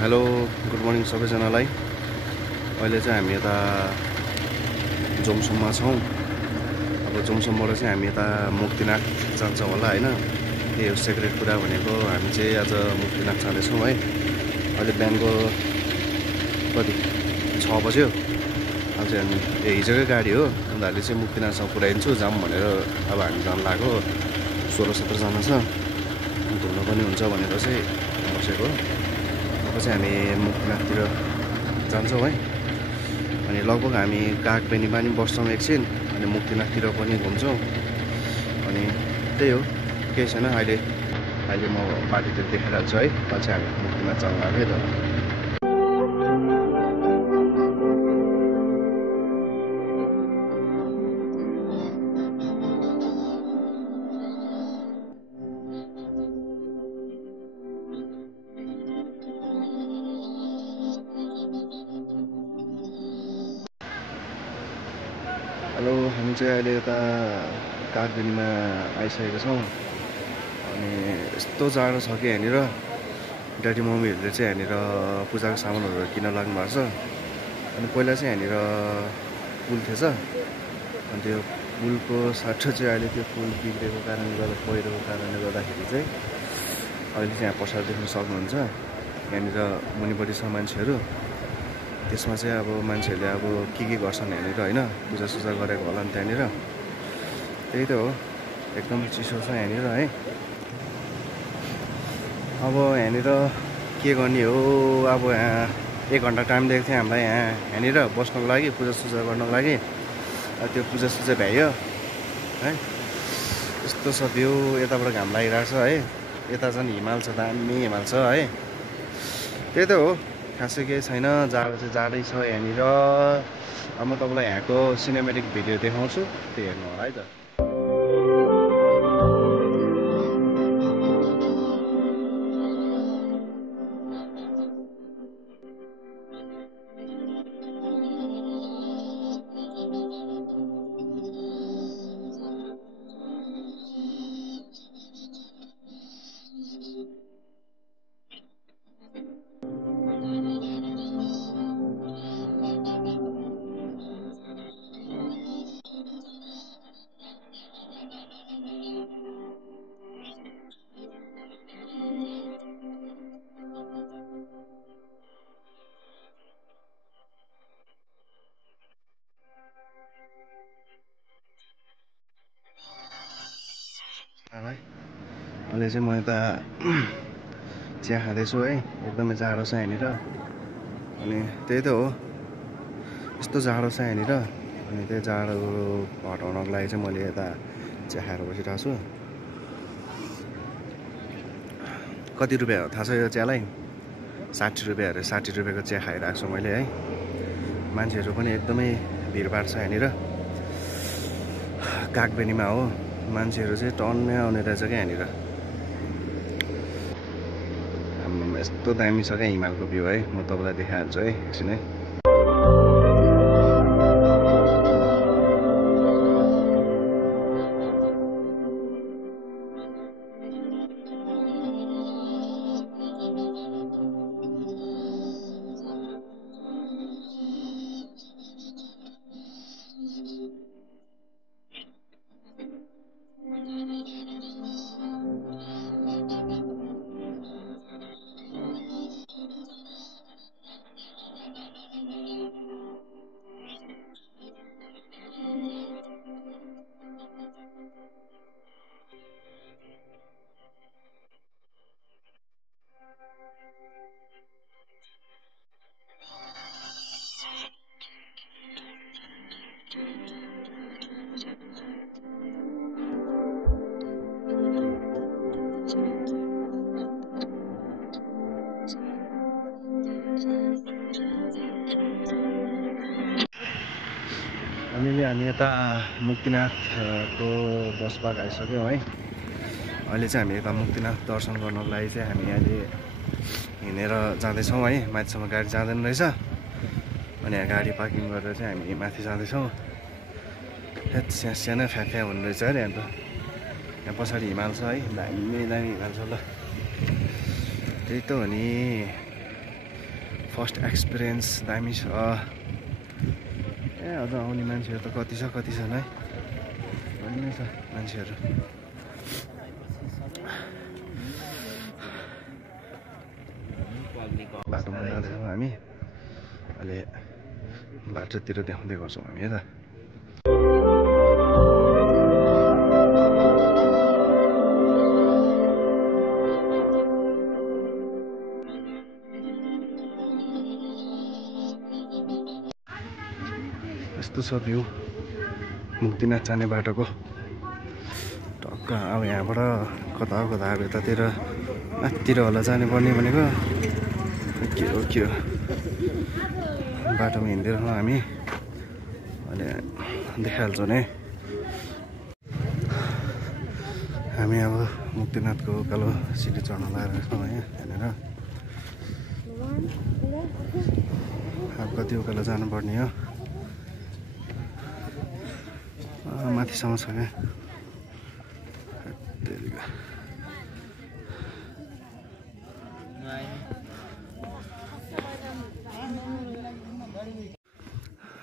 Hello good morning सबैजनालाई। अहिले चाहिँ हामी यता जोमसोममा छौँ। अब जोमसोमबाट चाहिँ हामी यता मुक्तिनाथ जान्छौँ होला हैन। त्यही हो सेक्रेट कुरा भनेको। हामी चाहिँ आज मुक्तिनाथ जाँदैछौँ है। अहिले बिहानको कति 6 बज्यो। अझै हामी हिजोकै गाडी हो। उनीहरूले चाहिँ मुक्तिनाथसम्म पुऱ्याइदिन्छु जाऊँ भनेर अब हामी जान लाग्यो। 16-17 जना छ। घुम्नु पनि हुन्छ भनेर चाहिँ बसेको। अब चाहिँ हामी मुक्तिनाथतिर जान्छौँ है। अनि लगभग हामी कागबेनीमा पनि बस्छौँ एकछिन, अनि मुक्तिनाथतिर पनि घुम्छौँ। अनि त्यही हो, केही छैन। अहिले म बाटोतिर देखाइहाल्छु है। अहिले चाहिँ हामी मुक्तिनाथ जान लाग्यो है त। हेलो, हामी चाहिँ अहिले यता कागबेनीमा आइसकेको छौँ। अनि यस्तो जाडो छ कि यहाँनिर ड्याडी मम्मीहरूले चाहिँ यहाँनिर पूजाको सामानहरू किन्न लाग्नु भएको छ। अनि पहिला चाहिँ यहाँनिर पुल थिएछ। अनि त्यो पुलको साटो चाहिँ अहिले त्यो पुल बिग्रेको कारणले गर्दा, पहिरोको कारणले गर्दाखेरि चाहिँ अहिले चाहिँ यहाँ पछाडि देख्न सक्नुहुन्छ। यहाँनिर मुनिपट्टि छ मान्छेहरू। त्यसमा चाहिँ अब मान्छेहरूले अब के गर्छन् यहाँनिर हैन, पूजासुजा गरेको होला नि त्यहाँनिर। त्यही त हो, एकदम चिसो छ यहाँनिर है। अब यहाँनिर के गर्ने हो, अब यहाँ 1 घन्टा टाइम दिएको थियो हामीलाई यहाँनिर बस्नको लागि, पूजासुजा गर्नको लागि। त्यो पूजासुजा भ्यायो है। यस्तो छ भ्यू, यताबाट घाम लागिरहेको छ है। यता झन् हिमाल छ, दामी हिमाल छ है। त्यही त हो, खासै केही छैन। जाडो चाहिँ जाडै छ यहाँनिर। अब म तपाईँलाई यहाँको सिनेमेटिक भिडियो देखाउँछु, त्यो हेर्नु होला है त। अहिले चाहिँ म यता चिया खाँदैछु है। एकदमै जाडो छ यहाँनिर। अनि त्यही त हो, यस्तो जाडो छ यहाँनिर। अनि त्यही जाडो हटाउनको लागि चाहिँ मैले यता चिया खाएर बसिरहेको छु। कति रुपियाँ हो थाहा छ यो चियालाई? 60 रुपियाँ अरे। 60 रुपियाँको चिया खाइरहेको छु मैले है। मान्छेहरू पनि एकदमै भिडभाड छ यहाँनिर। कागबेनीमा हो, मान्छेहरू चाहिँ टन्नै आउने रहेछ क्या यहाँनिर। यस्तो दामी छ क्या हिमालको भ्यू है। म तपाईँलाई देखाइहाल्छु है एकछिन है। हामी यता मुक्तिनाथको बस पार्क आइसक्यौँ है। अहिले चाहिँ हामी यता मुक्तिनाथ दर्शन गर्नको लागि चाहिँ हामी अहिले हिँडेर जाँदैछौँ है। माथिसम्म गाडी जाँदैन रहेछ। अनि यहाँ गाडी पार्किङ गरेर चाहिँ हामी माथि जाँदैछौँ। सानो फ्याफ्या हुने रहेछ अरे यहाँ त। यहाँ पछाडि हिमाल छ है, दामी दामी हिमाल छ ल। त्यही त हो नि। फर्स्ट एक्सपिरियन्स दामी छ। ए अझ आउने मान्छेहरू त कति छन् है, भन्ने छ मान्छेहरू। बाटो बनाउँदैछौँ हामी अहिले, बाटोतिर देखाउँदै गर्छौँ हामी है त। यस्तो छ भ्यू मुक्तिनाथ जाने बाटोको। टक्क अब यहाँबाट कता अब यतातिर माथितिर होला जाने पर्ने भनेको। के हो बाटोमा हिँड्दै रहौँ हामी, अहिले देखाइहाल्छौँ नि। हामी अब मुक्तिनाथको उकालो सिडी चढ्न लागेको छौँ है यहाँनिर। अब कति उकालो जानुपर्ने हो, माथिसम्म छ क्या।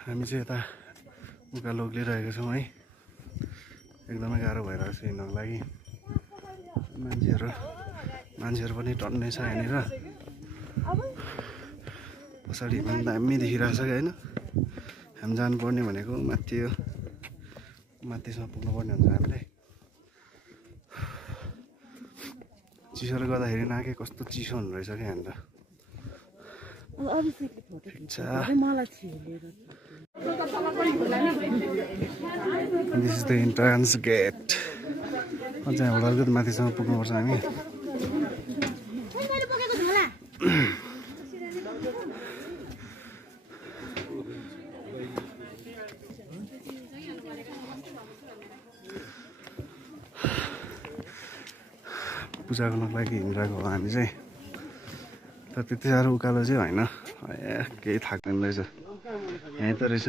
हामी चाहिँ यता उकालो उक्लिरहेको छौँ है, एकदमै गाह्रो भइरहेको छ हिँड्नको लागि। मान्छेहरू पनि टन्नै छ यहाँनिर। पछाडि पनि दामी देखिरहेको छ कि होइन। हामी जानुपर्ने भनेको माथिसम्म पुग्नुपर्ने हुन्छ हामीलाई। चिसोले गर्दाखेरि नाके कस्तो चिसो हुने रहेछ क्या यहाँनिर। This is the entrance gate. अझ यहाँबाट अलिकति माथिसम्म पुग्नुपर्छ हामी। पूजा गर्नको लागि हिँडिरहेको हो हामी चाहिँ, तर त्यति साह्रो उकालो चाहिँ होइन। केही थाक्दैन रहेछ, यहीँ त रहेछ।